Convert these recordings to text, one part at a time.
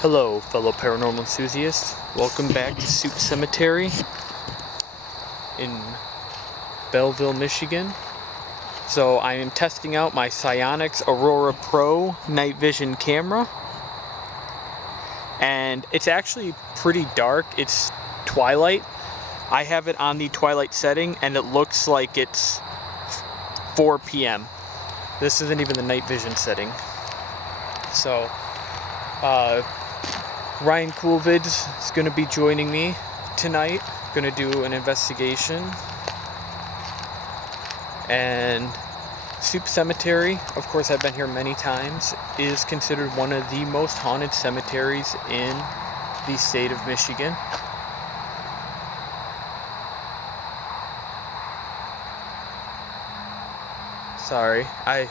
Hello, fellow paranormal enthusiasts. Welcome back to Soop Cemetery in Belleville, Michigan. So I am testing out my Sionyx Aurora Pro night vision camera. And it's actually pretty dark. It's twilight. I have it on the twilight setting and it looks like it's 4 p.m. This isn't even the night vision setting. So, RyanCoolVids is going to be joining me tonight. Going to do an investigation. And Soop Cemetery, of course I've been here many times, is considered one of the most haunted cemeteries in the state of Michigan. Sorry, that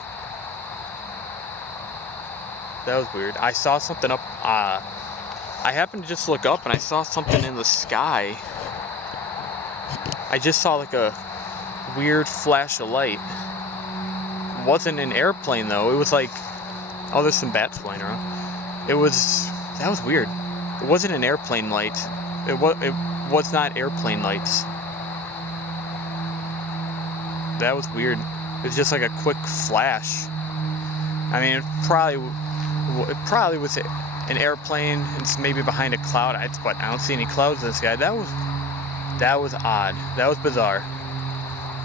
was weird. I saw something up, I happened to just look up and I saw something in the sky. I just saw like a weird flash of light. It wasn't an airplane though, it was like, oh, there's some bats flying around. That was weird. It wasn't an airplane light. It was not airplane lights. That was weird. It was just like a quick flash. I mean, it probably was an airplane. It's maybe behind a cloud. But I don't see any clouds in the sky. That was odd. That was bizarre.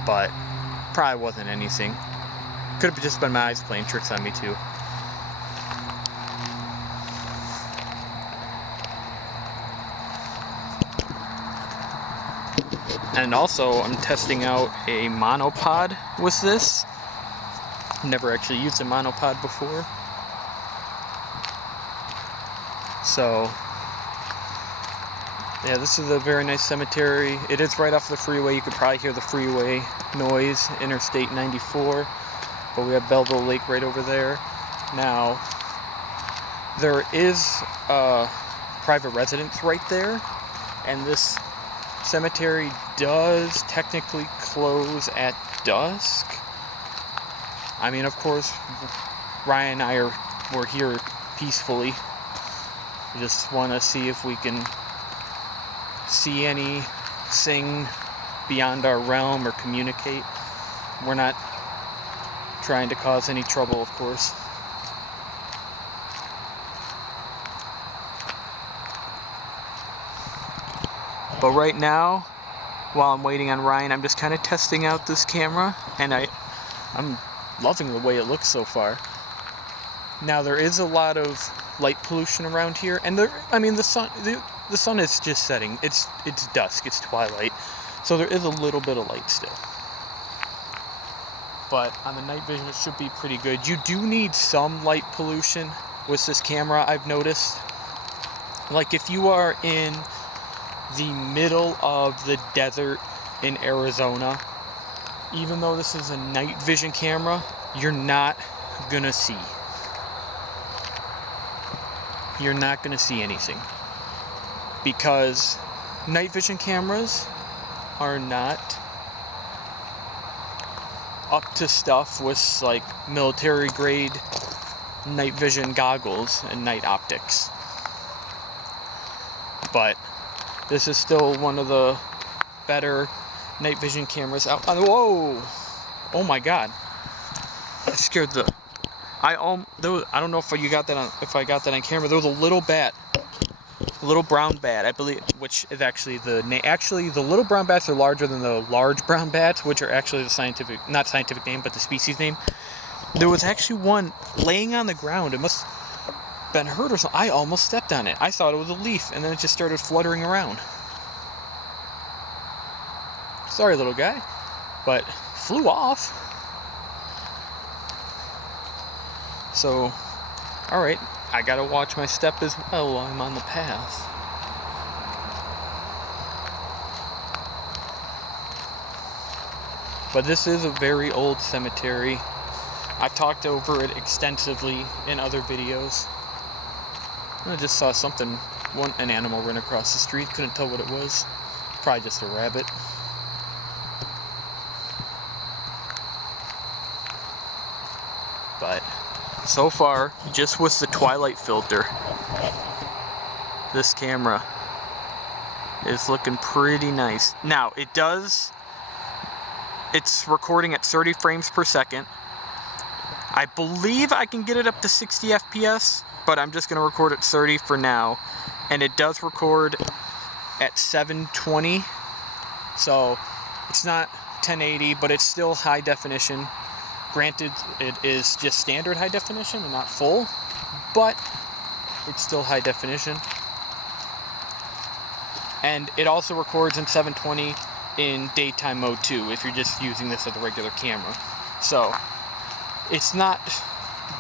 But probably wasn't anything. Could have just been my eyes playing tricks on me too. And also, I'm testing out a monopod with this. Never actually used a monopod before. So, yeah, this is a very nice cemetery. It is right off the freeway. You could probably hear the freeway noise, Interstate 94. But we have Belleville Lake right over there. Now, there is a private residence right there. And this cemetery does technically close at dusk. I mean, of course, Ryan and I we're here peacefully. We just want to see if we can see anything beyond our realm or communicate. We're not trying to cause any trouble, of course. But right now, while I'm waiting on Ryan, I'm just kind of testing out this camera, and I'm loving the way it looks so far. Now there is a lot of light pollution around here, and the sun is just setting. It's dusk, it's twilight, so there is a little bit of light still. But on the night vision, it should be pretty good. You do need some light pollution with this camera, I've noticed. Like if you are in the middle of the desert in Arizona, even though this is a night vision camera, you're not gonna see. You're not gonna see anything. Because night vision cameras are not up to stuff with like military grade night vision goggles and night optics. But this is still one of the better night vision cameras out. Whoa! Oh my God! That scared the. I don't know if you got that on. If I got that on camera, there was a little bat, a little brown bat, I believe, which is actually the little brown bats are larger than the large brown bats, which are actually the not scientific name, but the species name. There was actually one laying on the ground. It must have been hurt or something. I almost stepped on it. I thought it was a leaf, and then it just started fluttering around. Sorry, little guy, but flew off. So, alright, I gotta watch my step as well while I'm on the path. But this is a very old cemetery. I talked over it extensively in other videos. I just saw an animal run across the street, couldn't tell what it was. Probably just a rabbit. But so far, just with the twilight filter, this camera is looking pretty nice. Now, it's recording at 30 frames per second. I believe I can get it up to 60 FPS, but I'm just going to record at 30 for now. And it does record at 720, so it's not 1080, but it's still high definition. Granted, it is just standard high definition and not full, but it's still high definition. And it also records in 720 in daytime mode too, if you're just using this as a regular camera. So it's not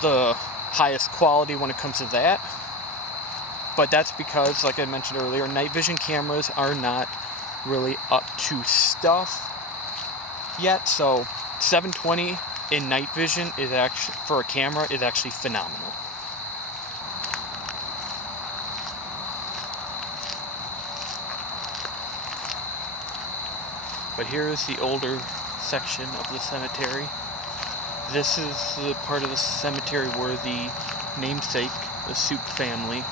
the highest quality when it comes to that, but that's because, like I mentioned earlier, night vision cameras are not really up to stuff yet. So 720 in night vision is actually, for a camera, is actually phenomenal. But here is the older section of the cemetery. This is the part of the cemetery where the namesake, the Soop family,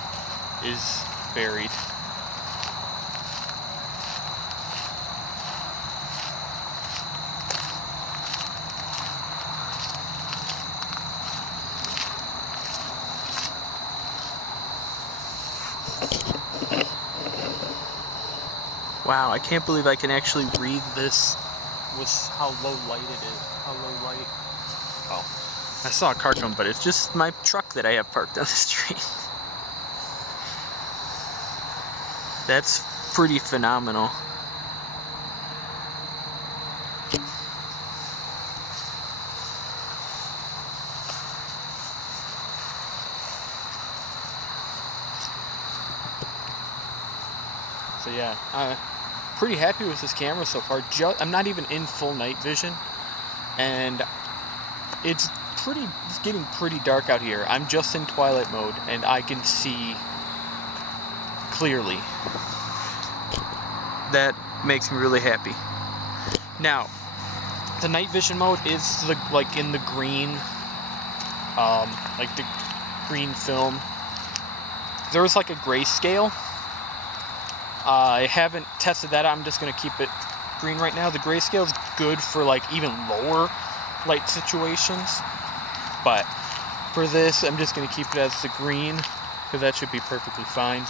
is buried. Wow, I can't believe I can actually read this with how low light it is. How low light. Oh, I saw a car come, but it's just my truck that I have parked on the street. That's pretty phenomenal. So yeah, pretty happy with this camera so far. I'm not even in full night vision, and it's getting pretty dark out here. I'm just in twilight mode, and I can see clearly. That makes me really happy. Now, the night vision mode is like in the green, like the green film. There's like a grayscale. I haven't tested that. I'm just going to keep it green right now. The grayscale is good for like even lower light situations, but for this I'm just going to keep it as the green, because that should be perfectly fine.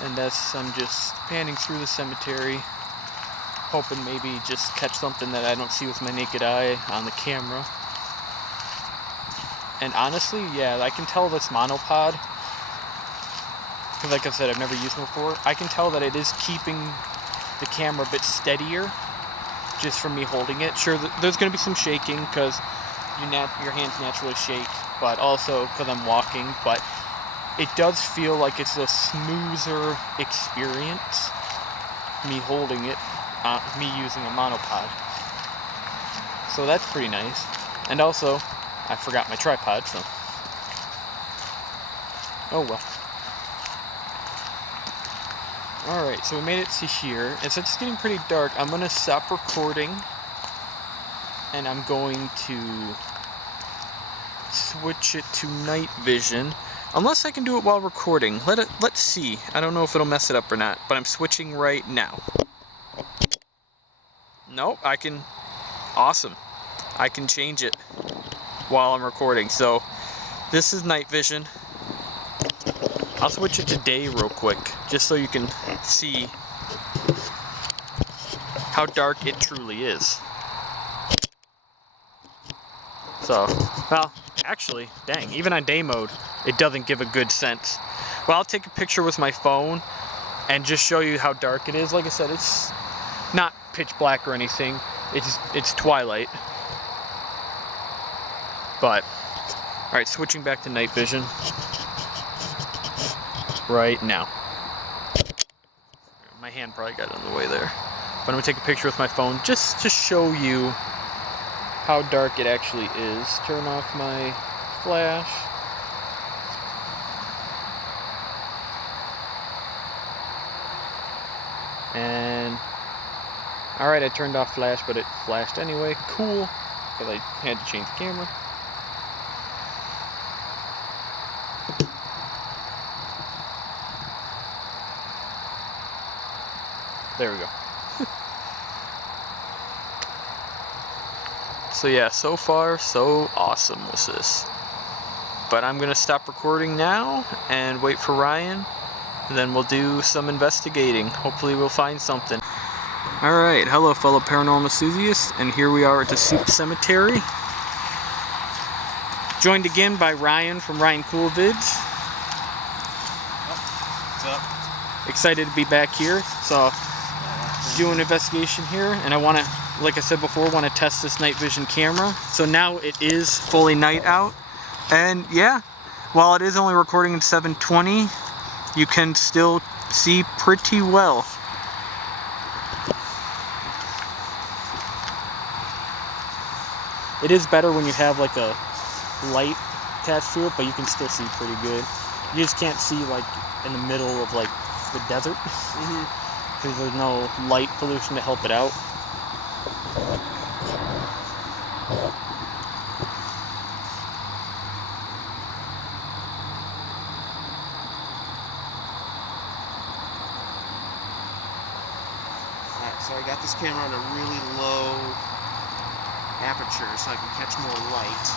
And as I'm just panning through the cemetery, hoping maybe just catch something that I don't see with my naked eye on the camera. And honestly, yeah, I can tell this monopod, because like I said, I've never used it before. I can tell that it is keeping the camera a bit steadier just from me holding it. Sure, there's going to be some shaking because your hands naturally shake, but also because I'm walking. But it does feel like it's a smoother experience, me holding it, me using a monopod. So that's pretty nice. And also, I forgot my tripod, so oh well. Alright, so we made it to here, and since it's getting pretty dark, I'm going to stop recording, and I'm going to switch it to night vision, unless I can do it while recording. Let's see. I don't know if it'll mess it up or not, but I'm switching right now. Nope, I can. Awesome. I can change it while I'm recording. So this is night vision. I'll switch it to day real quick, just so you can see how dark it truly is. So, well, actually, dang, even on day mode, it doesn't give a good sense. Well, I'll take a picture with my phone and just show you how dark it is. Like I said, it's not pitch black or anything. It's twilight. But, alright, switching back to night vision right now. My hand probably got in the way there. But I'm going to take a picture with my phone just to show you how dark it actually is. Turn off my flash. And, alright, I turned off flash, but it flashed anyway. Cool. because I had to change the camera. There we go. So yeah, so far so awesome was this. But I'm gonna stop recording now and wait for Ryan, and then we'll do some investigating. Hopefully we'll find something. Alright, hello fellow paranormal enthusiasts, and here we are at the Soop Cemetery. Joined again by Ryan from RyanCoolVids. What's up? Excited to be back here. So, doing an investigation here, and I want to, like I said before, want to test this night vision camera. So now it is fully night out, and yeah, while it is only recording in 720, you can still see pretty well. It is better when you have like a light attached to it, but you can still see pretty good. You just can't see like in the middle of like the desert, because there's no light pollution to help it out. Alright, so I got this camera on a really low aperture so I can catch more light.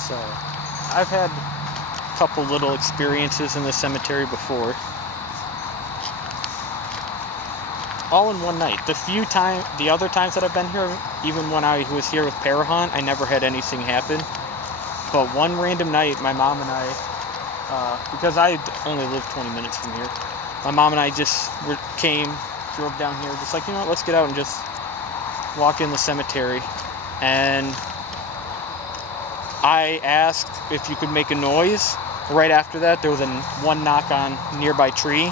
So, I've had a couple little experiences in the cemetery before. All in one night. The other times that I've been here, even when I was here with Parahunt, I never had anything happen. But one random night, my mom and I, because I only live 20 minutes from here, my mom and I just drove down here, just like, you know what, let's get out and just walk in the cemetery. And I asked if you could make a noise. Right after that, there was one knock on a nearby tree.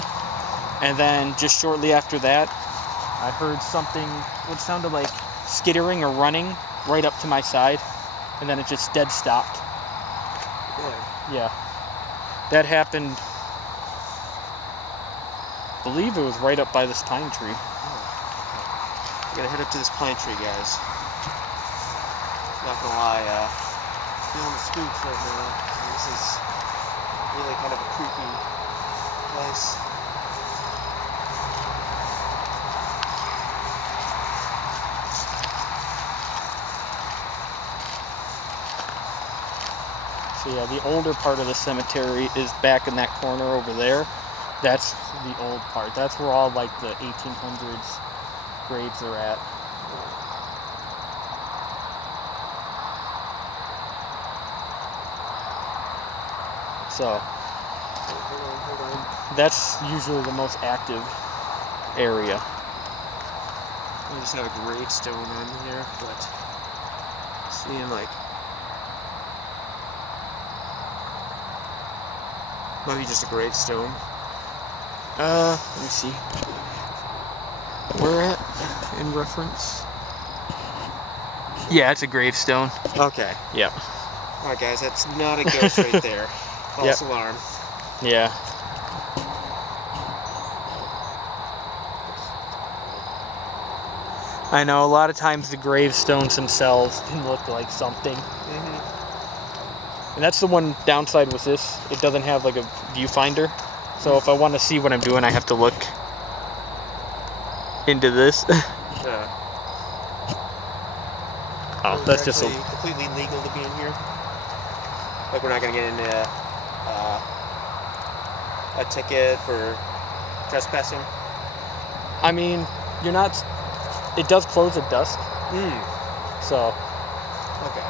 And then just shortly after that, I heard something, what sounded like skittering or running right up to my side. And then it just dead stopped. Really? Yeah. That happened, I believe it was right up by this pine tree. I'm gonna head up to this pine tree, guys. Not gonna lie, feeling the spooks right now. This is really kind of a creepy place. So yeah, the older part of the cemetery is back in that corner over there. That's the old part. That's where all like the 1800s graves are at. So, Hold on. that's usually the most active area. I just have a gravestone on here, but seeing like maybe just a gravestone. Let me see. Where at in reference? Yeah, it's a gravestone. Okay. Yep. Alright guys, that's not a ghost right there. False alarm. Yeah. I know, a lot of times the gravestones themselves can look like something. And that's the one downside with this. It doesn't have like a viewfinder. So if I want to see what I'm doing, I have to look into this. Yeah. Oh, that's just completely legal to be in here. Like we're not gonna get into a ticket for trespassing. I mean, you're not. It does close at dusk. So. Okay.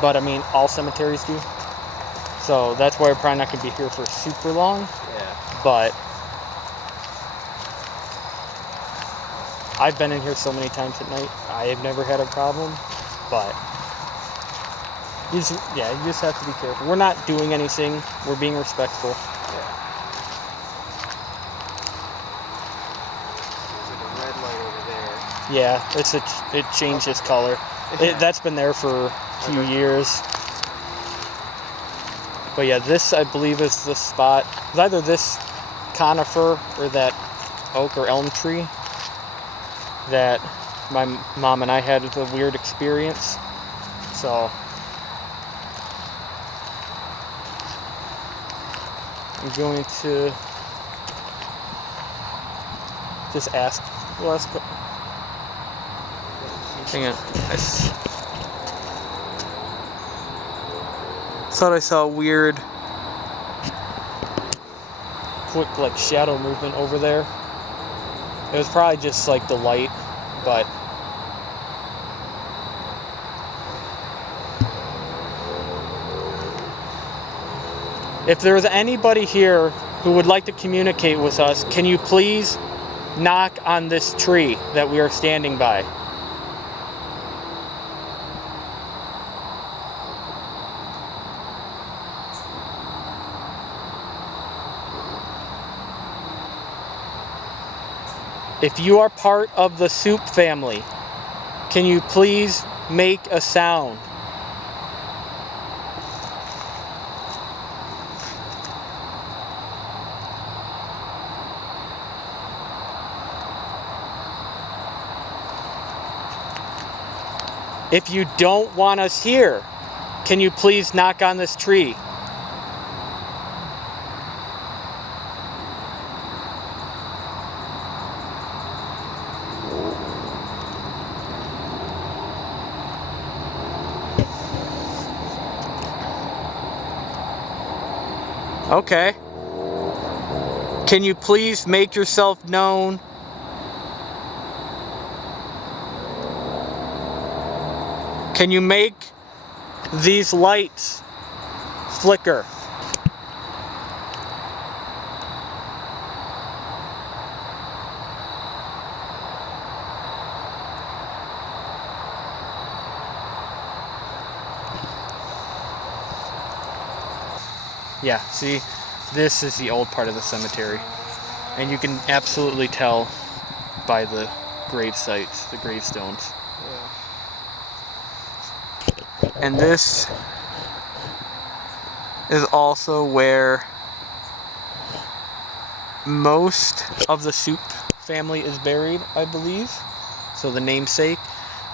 But I mean, all cemeteries do. So that's why we're probably not gonna be here for super long. Yeah. But I've been in here so many times at night. I have never had a problem. But You just have to be careful. We're not doing anything. We're being respectful. Yeah. There's like a red light over there. Yeah, it changed its color. That's been there for a few years. But yeah, this I believe is the spot. It's either this conifer or that oak or elm tree that my mom and I had a weird experience. So I'm going to just ask. Well, let's go. Hang on. I thought I saw a weird, quick, like, shadow movement over there. It was probably just like the light, but if there's anybody here who would like to communicate with us, can you please knock on this tree that we are standing by? If you are part of the Soop family, can you please make a sound? If you don't want us here, can you please knock on this tree? Okay. Can you please make yourself known? Can you make these lights flicker? Yeah, see, this is the old part of the cemetery. And you can absolutely tell by the grave sites, the gravestones. Yeah. And this is also where most of the Soop family is buried, I believe. So the namesake.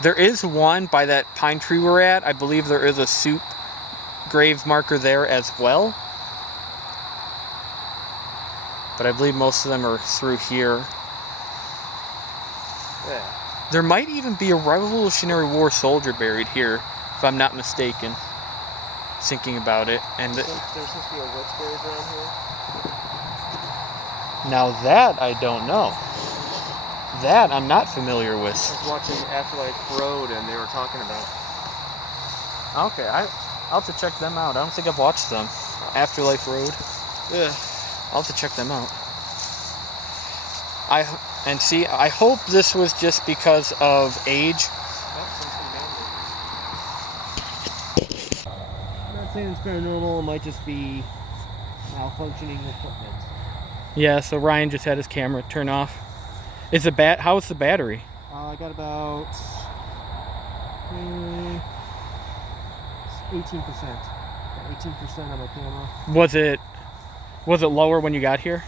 There is one by that pine tree we're at. I believe there is a Soop grave marker there as well. But I believe most of them are through here. Yeah. There might even be a Revolutionary War soldier buried here, if I'm not mistaken. Thinking about it. And there's supposed to be a witch buried around here? Now that I don't know. That I'm not familiar with. I was watching Afterlife Road and they were talking about. Okay, I'll have to check them out. I don't think I've watched them. Afterlife Road. Yeah. I'll have to check them out. I hope this was just because of age. I'm not saying it's paranormal, it might just be malfunctioning equipment. Yeah, so Ryan just had his camera turn off. How's the battery? I got about 18%. 18% on my camera. Was it lower when you got here?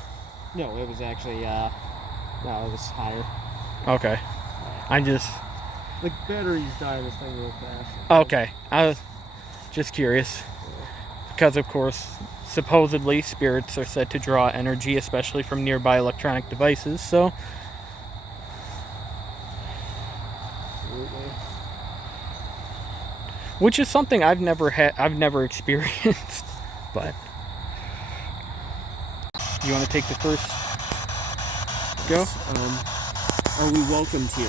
No, it was actually no, it was higher. Okay. I'm just the batteries die this thing real fast. Okay. I was just curious. Because of course, supposedly spirits are said to draw energy, especially from nearby electronic devices, so which is something I've never experienced. But you want to take the first go? Are we welcomed here?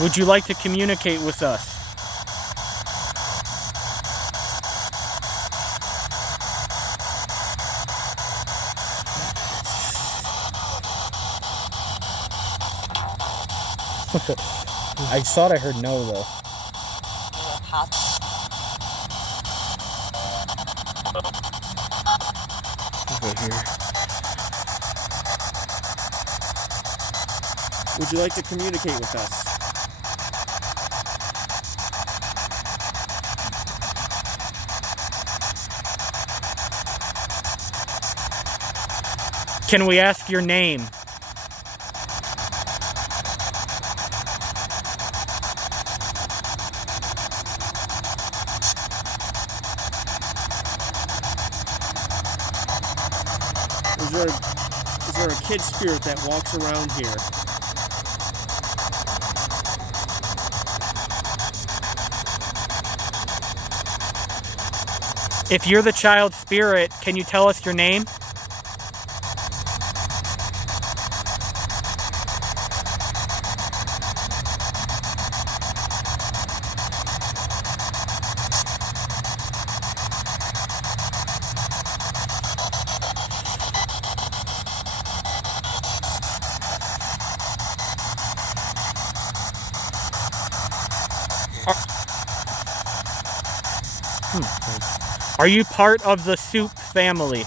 Would you like to communicate with us? I thought I heard no though. Over here. Would you like to communicate with us? Can we ask your name? Is there a kid spirit that walks around here? If you're the child spirit, can you tell us your name? Are you part of the Soop family?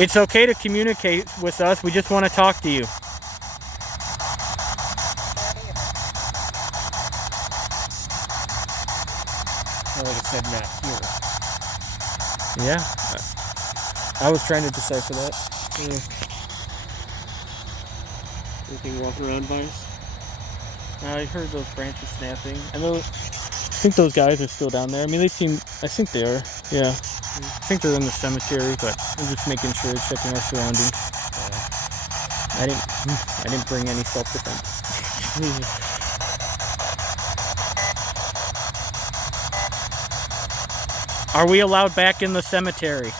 It's okay to communicate with us. We just want to talk to you. Like I said, not here. Yeah. I was trying to decipher that. Anything walking around by us? I heard those branches snapping. And I think those guys are still down there. I mean, I think they are. Yeah. I think they're in the cemetery, but I'm just making sure, checking our surroundings. I didn't bring any self-defense. Are we allowed back in the cemetery?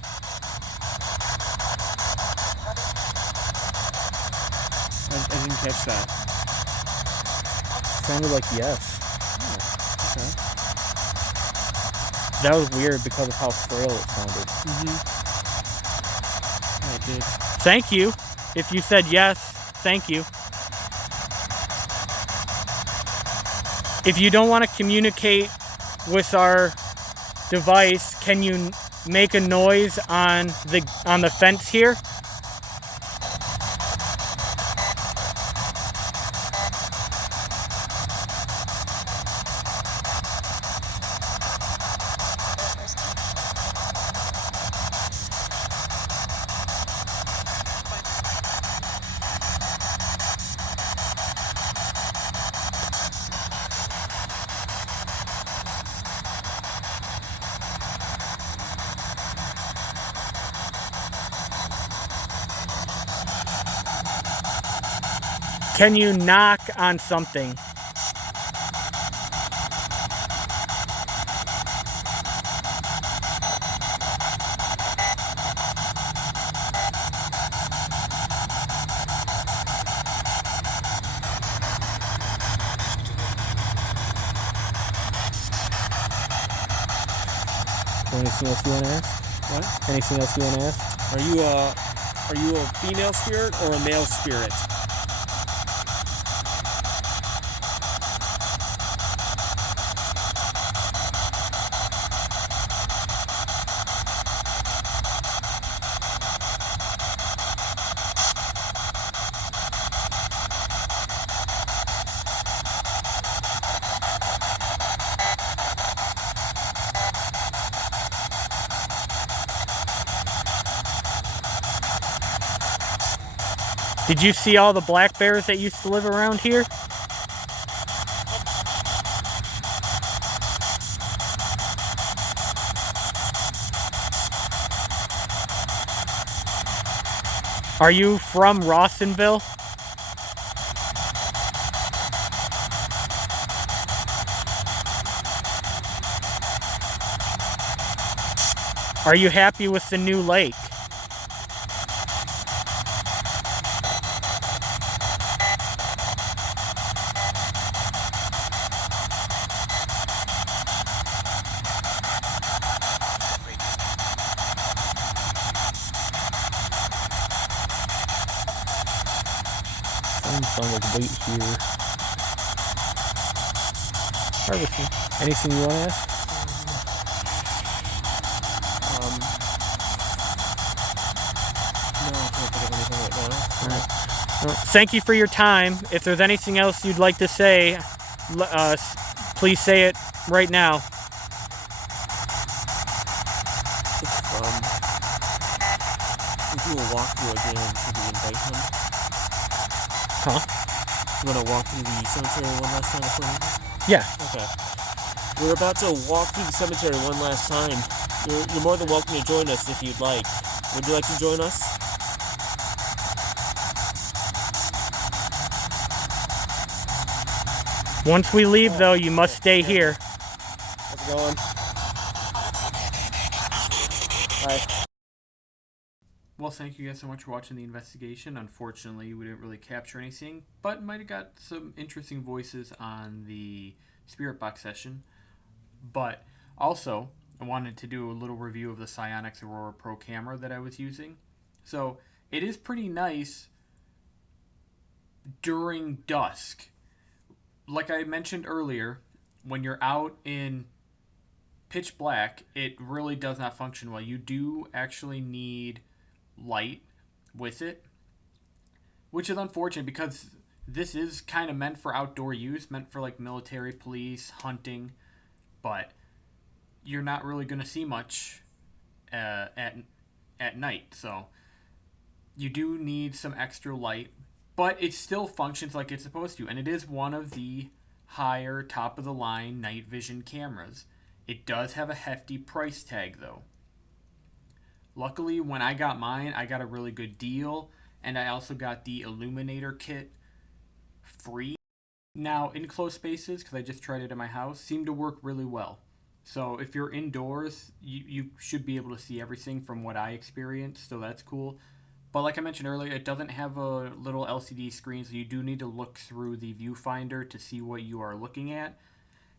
I didn't catch that. Sounded like yes. Oh, okay. That was weird because of how frail it sounded. I did. Thank you. If you said yes, thank you. If you don't want to communicate with our device, can you make a noise on the fence here? Can you knock on something? Anything else you want to ask? What? Anything else you want to ask? Are you a female spirit or a male spirit? Did you see all the black bears that used to live around here? Are you from Rawsonville? I Are you happy with the new lake? Sounds like bait here. Harvesting. Anything you want to ask? No, I can't think of anything right now. All right. Well, thank you for your time. If there's anything else you'd like to say, please say it right now. If we do a walkthrough again, should we invite him? Huh? You want to walk through the cemetery one last time before we leave? Yeah. Okay. We're about to walk through the cemetery one last time. You're more than welcome to join us if you'd like. Would you like to join us? Once we leave, though, you must stay here. How's it going? Bye. Well, thank you guys so much for watching the investigation. Unfortunately, we didn't really capture anything, but might have got some interesting voices on the Spirit Box session. But also, I wanted to do a little review of the Sionyx Aurora Pro camera that I was using. So, it is pretty nice during dusk. Like I mentioned earlier, when you're out in pitch black, it really does not function well. You do actually need light with it, which is unfortunate because this is kind of meant for outdoor use, meant for like military, police, hunting, but you're not really going to see much at night. So you do need some extra light, but it still functions like it's supposed to, and it is one of the higher top of the line night vision cameras. It does have a hefty price tag though. Luckily, when I got mine, I got a really good deal, and I also got the illuminator kit free. Now, in close spaces, because I just tried it in my house, seemed to work really well. So if you're indoors, you should be able to see everything from what I experienced, so that's cool. But like I mentioned earlier, it doesn't have a little LCD screen, so you do need to look through the viewfinder to see what you are looking at.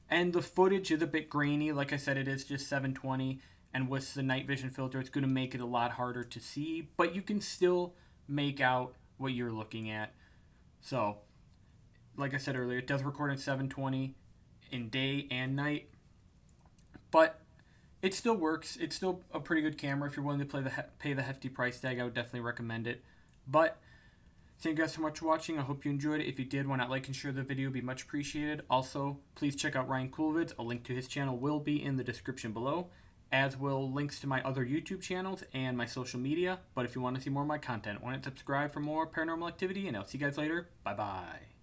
And the footage is a bit grainy. Like I said, it is just 720. And with the night vision filter, it's going to make it a lot harder to see. But you can still make out what you're looking at. So, like I said earlier, it does record in 720 in day and night. But it still works. It's still a pretty good camera. If you're willing to pay the hefty price tag, I would definitely recommend it. But thank you guys so much for watching. I hope you enjoyed it. If you did, why not like and share the video? It would be much appreciated. Also, please check out RyanCoolVids. A link to his channel will be in the description below, as will links to my other YouTube channels and my social media. But if you want to see more of my content, why not subscribe for more paranormal activity, and I'll see you guys later. Bye-bye.